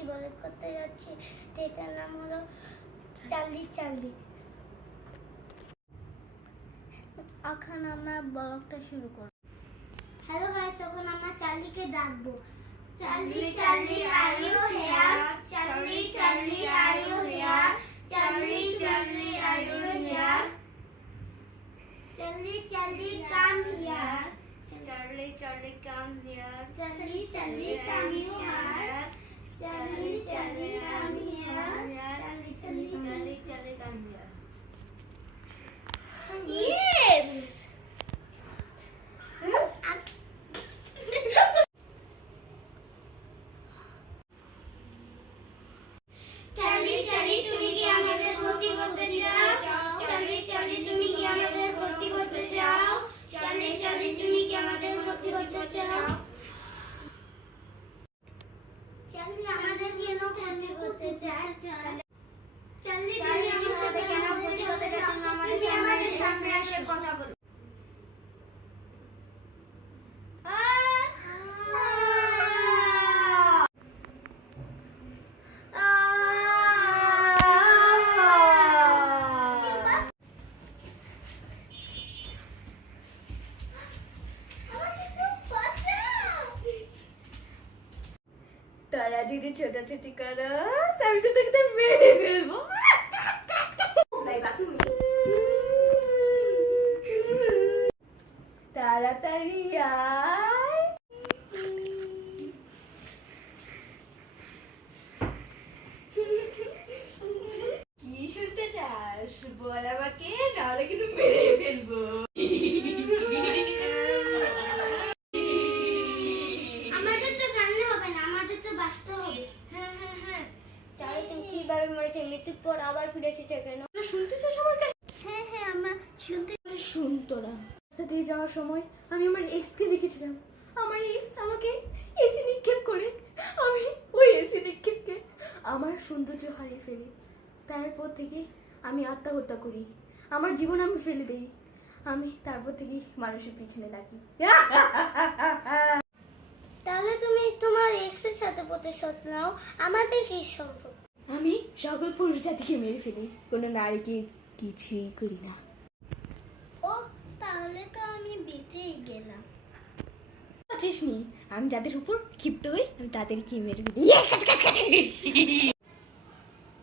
একটি ব্লগ করতে যাচ্ছি, যেটার নাম হলো চার্লি চার্লি। এখন আমরা ব্লগটা শুরু করব। হ্যালো গাইস, এখন আমরা চার্লিকে ডাকবো। Charlie Charlie are you here? Charlie Charlie are you here? Charlie Charlie are you here? Charlie Charlie come here. Charlie, Charlie, come here. Charlie, Charlie, come here. Charlie, Charlie, come here. Charlie, Charlie, Charlie, Charlie, come here. Yes. Charlie, Charlie, তুমি কি আমাদের ক্ষতি করতে চাও? Charlie, Charlie, তুমি কি আমাদের ক্ষতি করতে চাও? চার্লি চার্লি, তুমি কি আমাদের ক্ষতি করতে চাও? চার্লি আমাদের কেন ক্ষতি করতে চায়? চার্লি চার্লি, আমাদের কেন ক্ষতি করতে চাও? তুমি আমাদের সামনে এসে কথা বলো। তারা যদি ছোটাছুটি করো, আমি তো তোকে মেরে ফেলবো। তাড়াতাড়ি আয়। কি শুনতে চাস বল আমাকে, নাহলে কিন্তু মেরে ফেলবো। আমাদের তো কান্না হবে না, আমাদের তো বাঁচতে হবে। হ্যাঁ হ্যাঁ হ্যাঁ, চার্লি তুমি কিভাবে মরেছে, মৃত্যুর পর আবার ফিরে এসেছে কেন? শুনতে চাস আমার কাছে? হ্যাঁ হ্যাঁ, আমরা শুনতে। শুন তোরা, রাস্তা দিয়ে যাওয়ার সময় আমি আমার এক্সকে দেখেছিলাম। আমার এক্স আমাকে এসি নিক্ষেপ করে, আমি ওই এসি নিক্ষেপকে আমার সৌন্দর্য হারিয়ে ফেলি। তারপর থেকে আমি আত্মহত্যা করি, আমার জীবন আমি ফেলে দিই। আমি তারপর থেকে মানুষের পিছনে ডাকি। তাহলে তুমি তোমার এক্সের সাথে প্রতিশোধ নাও, আমাদের কি সম্পর্ক? আমি সকল পুরুষ জাতিকে মেরে ফেলি, কোনো নারীকে কিছুই করি না। ও, তাহলে তো আমি বেঁচেই গেলাম। বুঝিস নি, আমি যাদের উপর ক্ষিপ্ত হই আমি তাদেরকে মেরে ফেলি।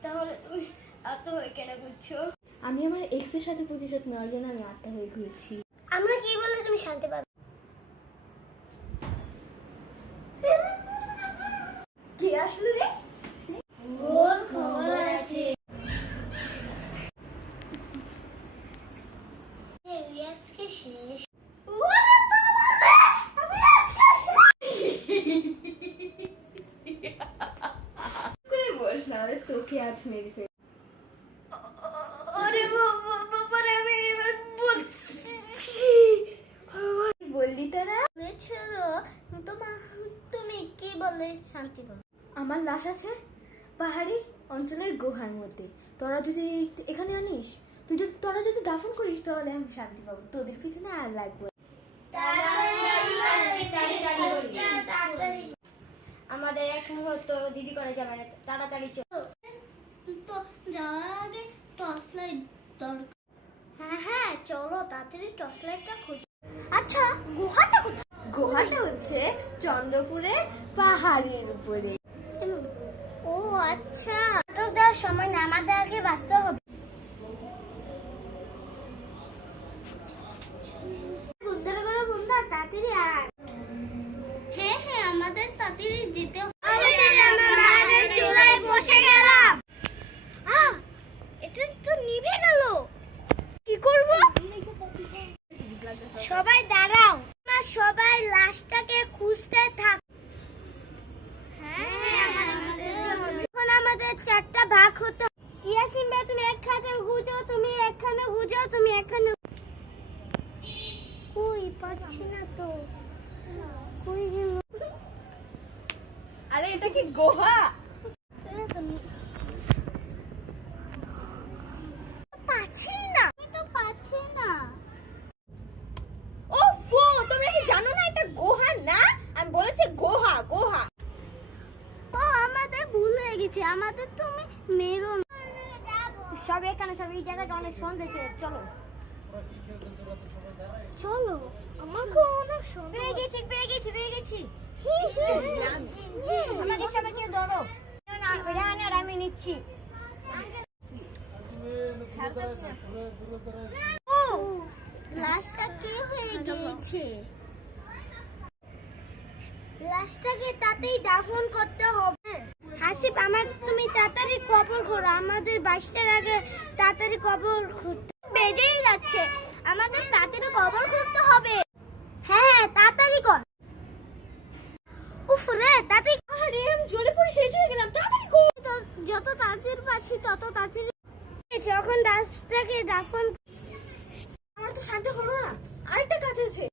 তাহলে তুমি আত্মহত্যা কেন করছো? আমি আমার এক্সের সাথে প্রতিশোধ নেওয়ার জন্য আমি আত্মহত্যা হয়ে ঘুরছি। আমরা কি বললে তুমি শান্তি পাবে? কে আসলো রে? ওর খবর আছে। আজকে শেষ। করে বস, নাহলে তোকে আজ মেরে ফেল। আরে বাবা রে, আমি এবার বলছি। বললি তোরা? তুমি কি বললে শান্তি পাবে? আমার লাশ আছে পাহাড়ি অঞ্চলের গুহার মধ্যে। তোরা যদি এখানে আনিস, তোরা যদি দাফন করিস, তাহলে আমি শান্তি পাবো। তোদের পিছনে আর লাগবে। আমাদের এক মুহূর্ত দিদি করে যাবে না, তাড়াতাড়ি চলো। তো যাওয়ার আগে টর্চ লাইট দরকার। হ্যাঁ হ্যাঁ, চলো তাড়াতাড়ি টর্চ লাইটটা খুঁজি। আচ্ছা, গুহাটা কোথায়? গুহাটা হচ্ছে চন্দ্রপুরের পাহাড়ের উপরে। ও আচ্ছা, নাটক দেওয়ার সময় না, আমাদের আগে বাঁচতে হবে। বন্ধুরা করো, বন্ধুরা তাড়াতাড়ি আয়। হ্যাঁ হ্যাঁ, আমাদের তাড়াতাড়ি যেতে হবে। আমরা পাহাড়ের চূড়ায় বসে গেলাম। এটা তো নিভে গেল, কি করব? সবাই দাঁড়াও, না সবাই লাশটাকে খুঁজতে থাক। এখন আমাদের চারটা ভাগ হতে। ইয়াসিন ভাই, তুমি একখানে গুজো, তুমি একখানে গুজো, তুমি একখানে। কই পাচ্ছি না তো, কই গেল? আরে এটা কি গুহা? পাচ্ছি না, আমি তো পাচ্ছি না। ও ফো, তোমরা কি জানো না এটা গুহা না? আমি বলেছি গুহা। ও আমাদের ভুল দিয়েছে, আমাদের তুমি মেরো না। সব এখানে সব এই জায়গাটা অনেক সন্দেহ, চলো চলো, আমাকে অনেক পেয়ে গেছি। আমাদের সবাইকে ধরো, রেহান আর আমি নিচ্ছি। লাশটা কে হয়ে গিয়েছে? লাশটাকে তাতেই দাফন করতে হবে। হাসিব, তুমি তাড়াতাড়ি কবর করো, আমাদের 22টার আগে তাড়াতাড়ি কবর করতে বেজেই যাচ্ছে, আমাদের তাড়াতাড়ি কবর করতে হবে। হ্যাঁ তাড়াতাড়ি কর। উফ রে, তাড়াতাড়ি। আরে আমি জ্বলে পড়ে শেষ হয়ে গেলাম, তাড়াতাড়ি কর। যত তাড়াতাড়ি পাচ্ছি তত তাড়াতাড়ি। যখন লাশটাকে দাফন, আমার তো শান্তি হলো না, আরেকটা কাজ আছে।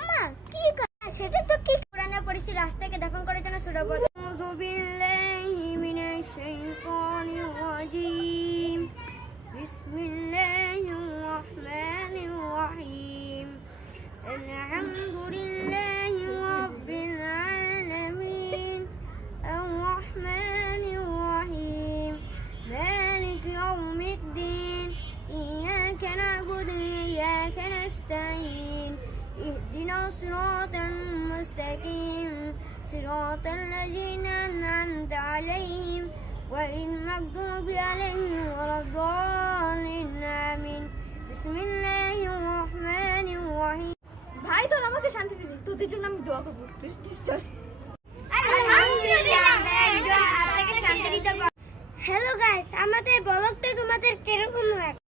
আমার কি কাজ? সেটা তো কি কোরআনে পড়েছি, লাশটাকে দাফন করার জন্য সূরা পড়ো। আউযু বিল্লাহি মিনাশ শাইতানির রাজীম। বিসমিল্লাহির রাহমানির রাহিম। আলহামদুলিল্লাহি রাব্বিল আলামিন। আর-রাহমানির রাহিম। মালিক ইয়াউমিদ্দিন। ইয়্যাকা না'বুদু ওয়া ইয়্যাকা নাস্তাঈন। اهدنا الصراط المستقيم صراط الذين أنعمت عليهم غير المغضوب عليهم ولا الضالين آمين بسم الله الرحمن الرحيم ভাই তোর আমাকে শান্তি দিলি, তোদের জন্য আমি দোয়া করবো। হ্যালো গাইস, আমাদের ব্লগটা তোমাদের কিরকম লাগে?